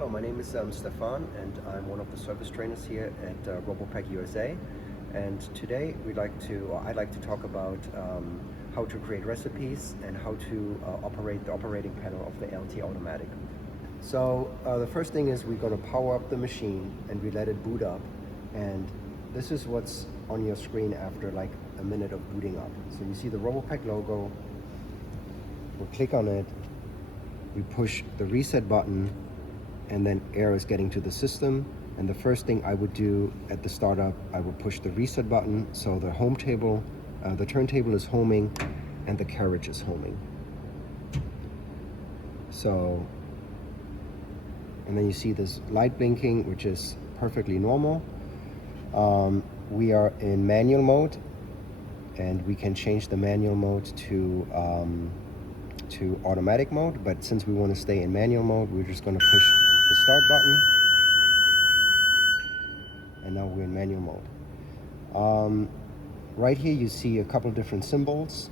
Hello, my name is Stefan, and I'm one of the service trainers here at Robopac USA. And today I'd like to talk about how to create recipes and how to operate the operating panel of the LT Automatic. So the first thing is we're going to power up the machine and we let it boot up. And this is what's on your screen after like a minute of booting up. So you see the Robopac logo. We'll click on it. We push the reset button, and then air is getting to the system. And the first thing I would do at the startup, I would push the reset button so the home table, the turntable is homing and the carriage is homing. So, and then you see this light blinking, which is perfectly normal. We are in manual mode, and we can change the manual mode to automatic mode, but since we want to stay in manual mode, we're just going to push the start button, and now we're in manual mode. Right here you see a couple different symbols.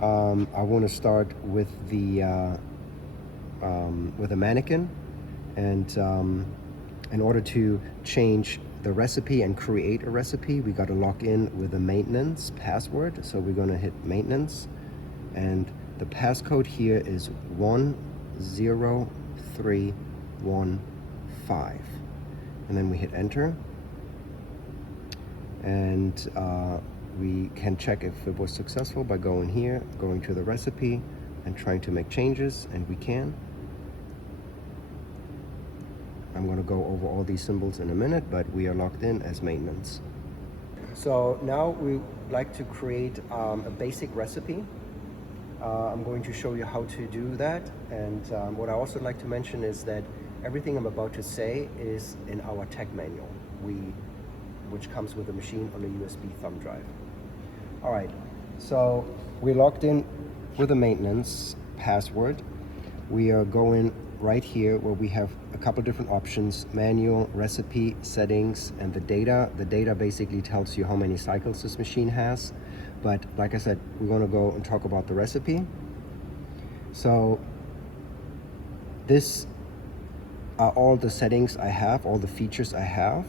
I want to start with the mannequin, and in order to change the recipe and create a recipe, we got to log in with a maintenance password. So we're going to hit maintenance, and the passcode here is 10315, and then we hit enter, and we can check if it was successful by going here, going to the recipe and trying to make changes, and we can. I'm going to go over all these symbols in a minute, but we are logged in as maintenance. So now we like to create a basic recipe. I'm going to show you how to do that, and what I also like to mention is that everything I'm about to say is in our tech manual, which comes with the machine on a USB thumb drive. All right, so we're logged in with a maintenance password. We are going right here where we have a couple different options: manual, recipe, settings, and the data. The data basically tells you how many cycles this machine has. But like I said, we're going to go and talk about the recipe. So this are all the settings I have, all the features I have.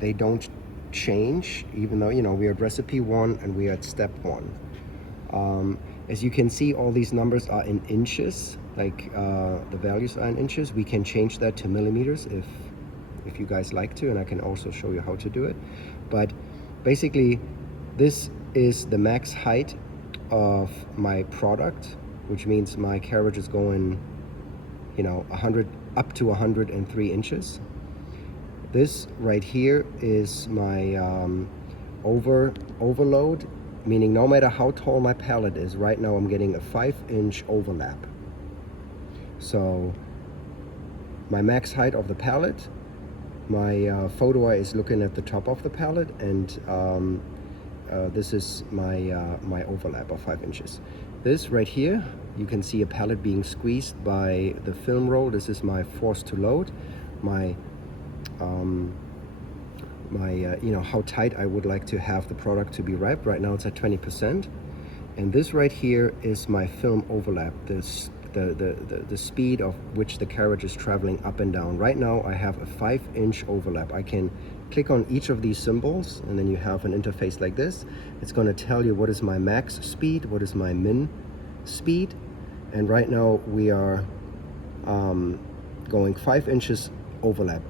They don't change, even though, we are at recipe 1 and we are at step 1. As you can see, all these numbers are in inches, like the values are in inches. We can change that to millimeters if you guys like to, and I can also show you how to do it. But basically, this is the max height of my product, which means my carriage is going, 100 up to 103 inches. This right here is my overload, meaning no matter how tall my pallet is, right now I'm getting a 5-inch overlap. So my max height of the pallet, my photo eye is looking at the top of the pallet, and this is my overlap of 5 inches. This right here, you can see a pallet being squeezed by the film roll. This is my force to load, my how tight I would like to have the product to be wrapped. Right now it's at 20%. And this right here is my film overlap, the speed of which the carriage is traveling up and down. Right now I have a 5-inch overlap. I can click on each of these symbols, and then you have an interface like this. It's going to tell you what is my max speed, what is my min speed, and right now we are going 5 inches overlap,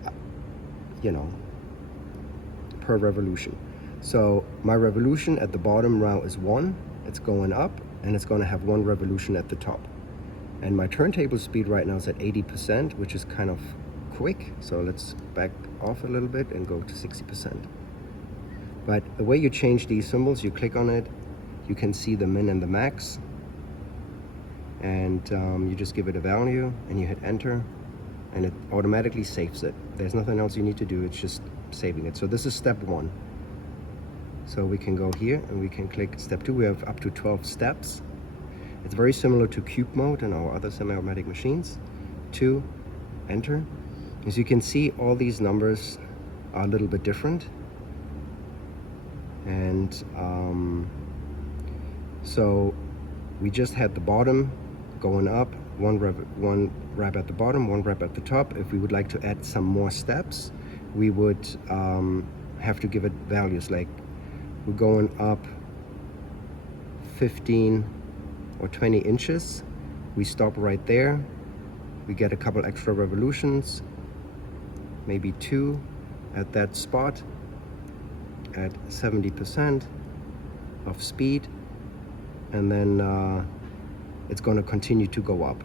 per revolution. So my revolution at the bottom now is 1. It's going up, and it's going to have 1 revolution at the top. And my turntable speed right now is at 80%, which is kind of quick. So let's back off a little bit and go to 60%. But the way you change these symbols, you click on it, you can see the min and the max, and you just give it a value and you hit enter, and it automatically saves it. There's nothing else you need to do, it's just saving it. So this is step 1. So we can go here and we can click step 2. We have up to 12 steps. It's very similar to cube mode and our other semi-automatic machines. 2, enter. As you can see, all these numbers are a little bit different. And so we just had the bottom going up, one wrap at the bottom, one wrap at the top. If we would like to add some more steps, we would have to give it values, like we're going up 15 or 20 inches. We stop right there. We get a couple extra revolutions, maybe 2 at that spot at 70% of speed, and then it's going to continue to go up.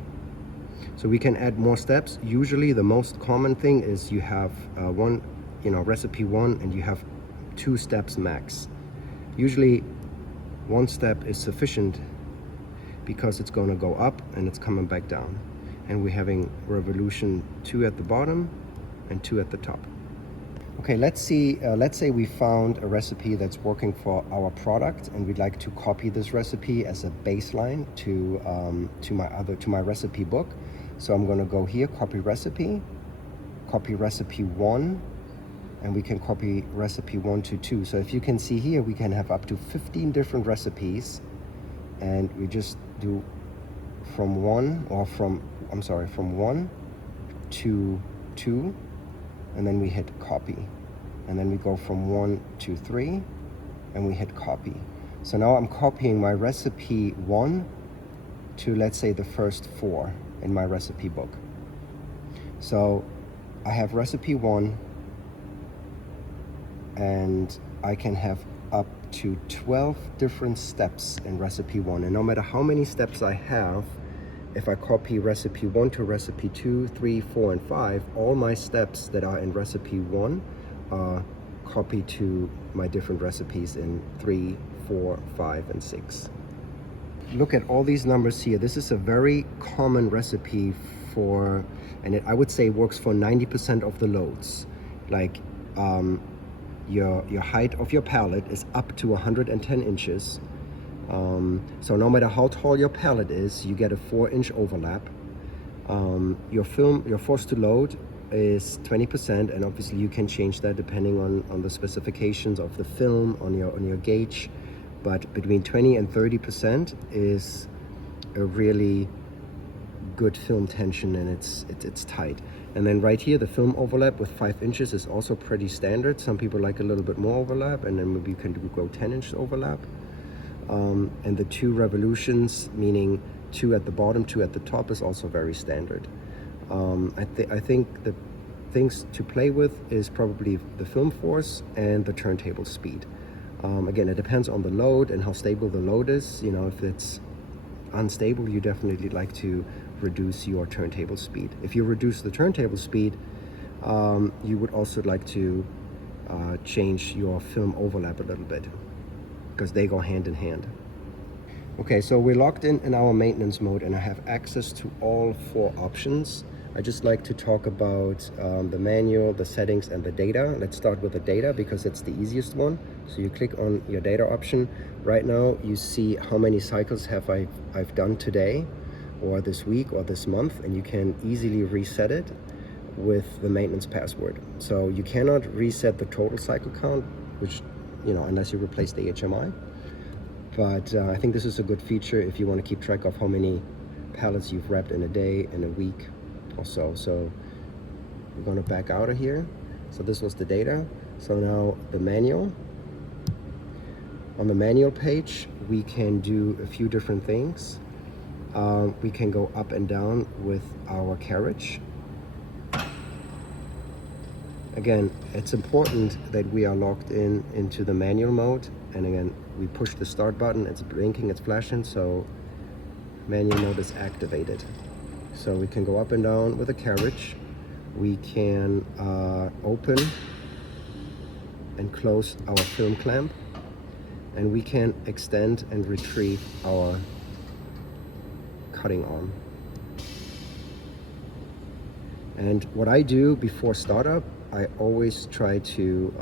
So we can add more steps. Usually the most common thing is you have recipe 1, and you have 2 steps max. Usually 1 step is sufficient because it's going to go up and it's coming back down. And we're having revolution 2 at the bottom and 2 at the top. Okay, let's say we found a recipe that's working for our product, and we'd like to copy this recipe as a baseline to my recipe book. So I'm going to go here, copy recipe 1, and we can copy recipe 1 to 2. So if you can see here, we can have up to 15 different recipes, and we just do from 1 to 2, and then we hit copy, and then we go from 1 to 3, and we hit copy. So now I'm copying my recipe 1 to, let's say, the first 4 in my recipe book. So I have recipe 1, and I can have up to 12 different steps in recipe 1, and no matter how many steps I have, if I copy recipe 1 to recipe 2, 3, 4, and 5, all my steps that are in recipe 1 are copied to my different recipes in 3, 4, 5, and 6. Look at all these numbers here. This is a very common recipe and I would say works for 90% of the loads. Like your height of your pallet is up to 110 inches. So no matter how tall your pallet is, you get a 4-inch overlap. Your force to load is 20%, and obviously you can change that depending on the specifications of the film on your gauge. But between 20 and 30% is a really good film tension, and it's tight. And then right here, the film overlap with 5 inches is also pretty standard. Some people like a little bit more overlap, and then maybe you can go 10-inch overlap. And the 2 revolutions, meaning 2 at the bottom, 2 at the top, is also very standard. I think the things to play with is probably the film force and the turntable speed. Again, it depends on the load and how stable the load is. You know, if it's unstable, you definitely like to reduce your turntable speed. If you reduce the turntable speed, you would also like to change your film overlap a little bit, because they go hand in hand. Okay, so we're logged in our maintenance mode, and I have access to all 4 options. I just like to talk about the manual, the settings, and the data. Let's start with the data because it's the easiest one. So you click on your data option. Right now you see how many cycles I've done today, or this week, or this month, and you can easily reset it with the maintenance password. So you cannot reset the total cycle count, which, unless you replace the HMI. But I think this is a good feature if you want to keep track of how many pallets you've wrapped in a day, in a week, or so. So we're going to back out of here. So this was the data. So now the manual. On the manual page, we can do a few different things. We can go up and down with our carriage. Again, it's important that we are logged into the manual mode. And again, we push the start button, it's blinking, it's flashing, so manual mode is activated. So we can go up and down with a carriage. We can open and close our film clamp. And we can extend and retrieve our cutting arm. And what I do before startup, I always try to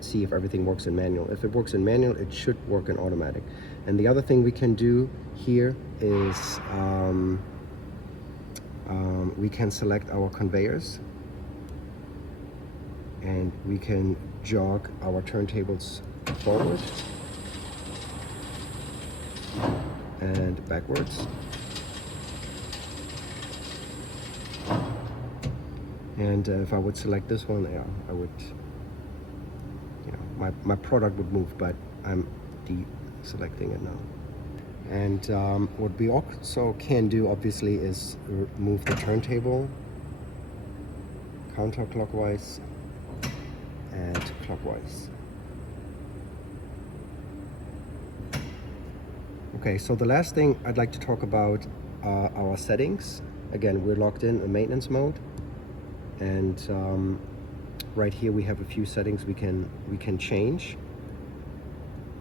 see if everything works in manual. If it works in manual, it should work in automatic. And the other thing we can do here is we can select our conveyors, and we can jog our turntables forward and backwards. And if I would select this one, yeah, I would, my product would move, but I'm deselecting it now. And what we also can do, obviously, is move the turntable counterclockwise and clockwise. Okay, so the last thing I'd like to talk about are our settings. Again, we're logged in maintenance mode, and right here we have a few settings we can change.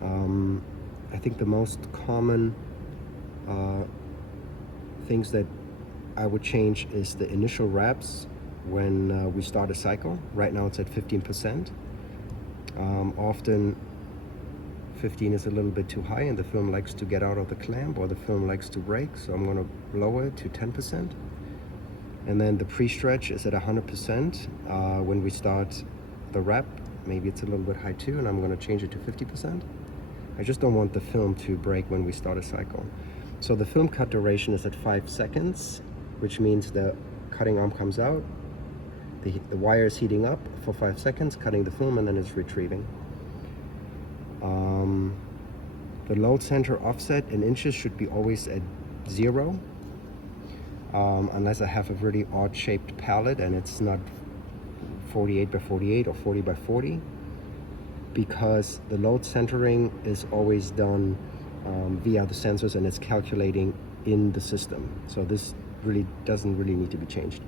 I think the most common things that I would change is the initial wraps when we start a cycle. Right now it's at 15%. Often 15 is a little bit too high and the film likes to get out of the clamp, or the film likes to break, so I'm going to lower it to 10%. And then the pre-stretch is at 100%. When we start the wrap, maybe it's a little bit high too, and I'm going to change it to 50%. I just don't want the film to break when we start a cycle. So the film cut duration is at 5 seconds, which means the cutting arm comes out, the wire is heating up for 5 seconds, cutting the film, and then it's retrieving. The load center offset in inches should be always at 0, unless I have a really odd shaped palette and it's not 48 by 48 or 40 by 40, because the load centering is always done via the sensors, and it's calculating in the system. So this really doesn't need to be changed.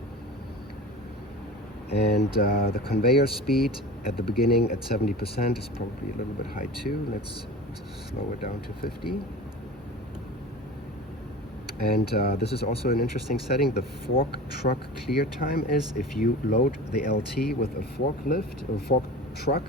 And the conveyor speed at the beginning at 70% is probably a little bit high too. Let's slow it down to 50. And this is also an interesting setting. The fork truck clear time is, if you load the LT with a forklift or fork truck,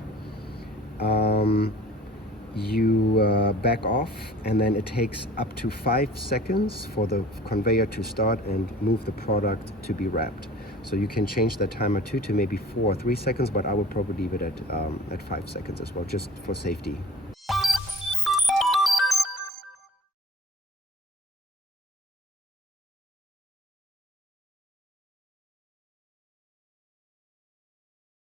you back off, and then it takes up to 5 seconds for the conveyor to start and move the product to be wrapped. So you can change that timer too to maybe 4 or 3 seconds, but I would probably leave it at 5 seconds as well, just for safety.